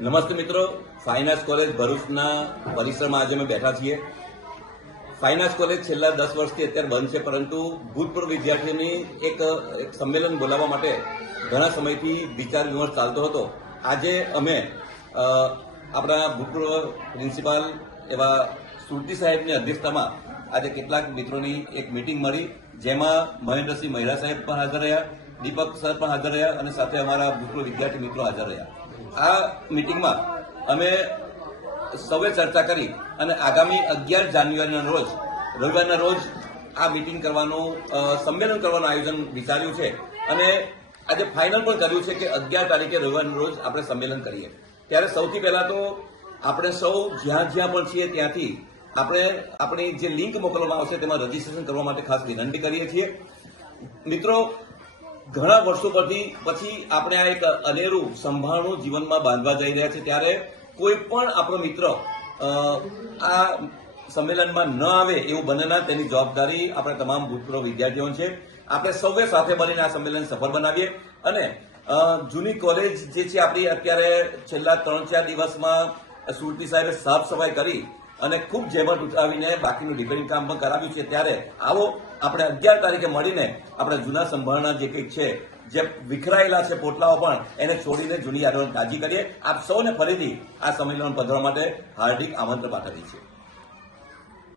નમસ્તે મિત્રો, fine arts college ભરૂચના પરિસરમાં આજે અમે બેઠા છીએ. ફાઇન આર્ટ્સ કોલેજ છેલ્લા 10 વર્ષથી અત્યારે બંધ છે, પરંતુ ભૂતપૂર્વ વિદ્યાર્થીઓની એક સંમેલન બોલાવવા માટે ઘણા સમયથી વિચાર વિમર્શ ચાલતો હતો. આજે અમે આપણા ભૂતપૂર્વ પ્રિન્સિપાલ એવા સુરતી સાહેબની અધ્યક્ષતામાં આજે કેટલાક મિત્રોની એક મિટિંગ મળી, જેમાં મહેન્દ્રસિંહ મહેરા સાહેબ પણ હાજર રહ્યા, દીપક સર પણ હાજર રહ્યા અને સાથે અમારા ભૂતપૂર્વ વિદ્યાર્થી મિત્રો હાજર રહ્યા. આ મિટિંગમાં અમે સૌએ ચર્ચા કરી અને આગામી 11 જાન્યુઆરીના રોજ રવિવારના રોજ આ મિટિંગ કરવાનું સંમેલન કરવાનું આયોજન વિચાર્યું છે અને આજે ફાઇનલ પણ કર્યું છે કે 11 તારીખે રવિવારના રોજ આપણે સંમેલન કરીએ. ત્યારે સૌથી પહેલા તો આપણે સૌ જ્યાં પણ છીએ ત્યાંથી આપણે આપણી જે લિંક મોકલવામાં આવશે તેમાં રજીસ્ટ્રેશન કરવા માટે ખાસ વિનંતી કરીએ છીએ. મિત્રો, ઘણા વર્ષો પછી આપણે આ એક અનેરું સંભાળનું જીવનમાં બાંધવા જઈ રહ્યા છે, ત્યારે કોઈ પણ આપણો મિત્ર આ સંમેલનમાં ન આવે એવું બને ના, તેની જવાબદારી આપણે તમામ ભૂતપૂર્વ વિદ્યાર્થીઓ છે. આપણે સૌએ સાથે મળીને આ સંમેલન સફળ બનાવીએ અને જૂની કોલેજ જે છે આપણી અત્યારે છેલ્લા 3-4 દિવસમાં સુરતી સાહેબે સાફ સફાઈ કરી અને ખૂબ જહેમત ઉઠાવીને બાકીનું રિપેરિંગ કામ પણ કરાવ્યું છે. ત્યારે આવો આપણે 11 તારીખે મળીને આપણા જૂના સંભાળના જે કંઈક છે, જે વિખરાયેલા છે પોટલાઓ પણ, એને છોડીને જૂની યાદોને તાજી કરીએ. આપ સૌને ફરીથી આ સંમેલન પધારવા માટે હાર્દિક આમંત્રણ પાઠવીએ છીએ.